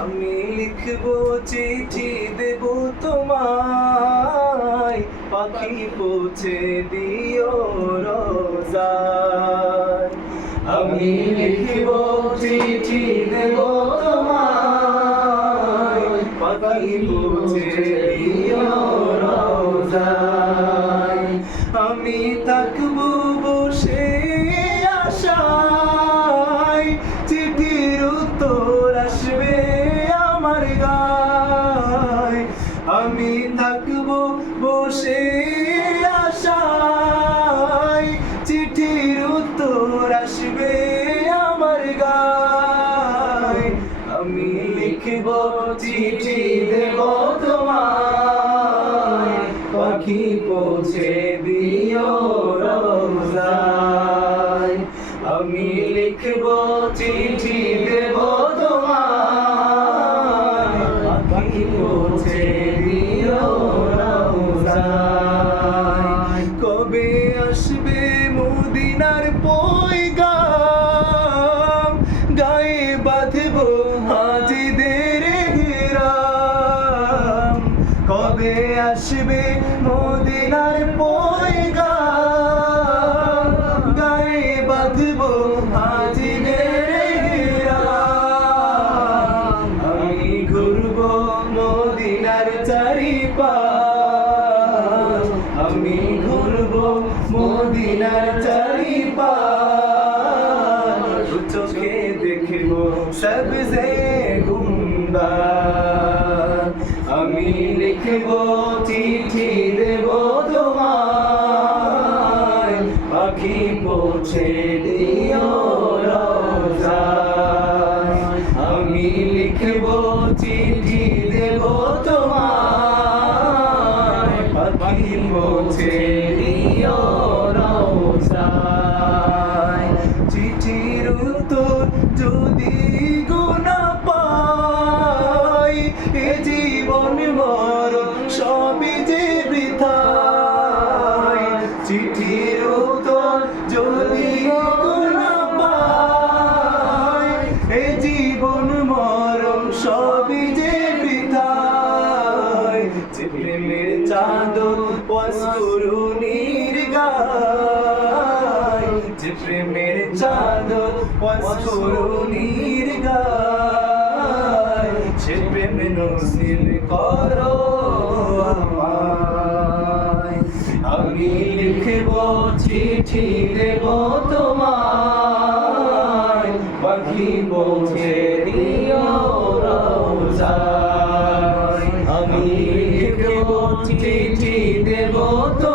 আমি লিখবো চিঠি দেব তোমায়, পাখি পৌঁছে দিও রোজায়। আমি লিখবো চিঠি দেব তোমায়, পাখি পৌঁছে দিও রোজায়। আমি থাকবো বসে আশায়, চিঠির উত্তর আসবে আমার গায়। আমি থাকবো বসে আশায়, চিঠির উত্তর আসবে আমার গায়। আমি লিখবো চিঠি দেব তোমায়, পাখি পৌঁছে দিও রোজায়। আমি লিখবো চিঠি দেব তোমায়, পাখি পৌঁছে দিও রোজায়। কবে আসবে মদিনার পয়গাম, গায়ে বাঁধবো হাজিদের হিরাম। কবে আসবে মদিনার পয়গাম, গায়ে বাঁধবো হাজিদের হিরাম। আমি ঘুরবো মদিনার চারিপাশ, আমি ঘুরবো মদিনার চারিপাশ। চোখে দেখবো সবজে গুম্বাদ। আমি লিখবো চিঠি দেব তোমায়, পাখি পৌঁছে দিও রোজায়। আমি লিখবো চিঠি দেব তোমায়, পাখি পৌঁছে দিও রোজায়। চিঠির উত্তর যদি গুনা পাই, এ জীবন মরণ সবই যে বৃথায়। চিঠির উত্তর যদি গুনা পাই, এ জীবন মরণ সবই যে বৃথায়। যে প্রেমের চাদর ওয়াসকুরুনির গায়, যে প্রেমের চাদর ওয়াসকুরুনির গায়। সে প্রেম নসিব করো আমায়। আমি লিখবো চিঠি দেব তোমায়, পাখি পৌঁছে দিও রোজায়। আমি লিখবো চিঠি দেব তোমায়।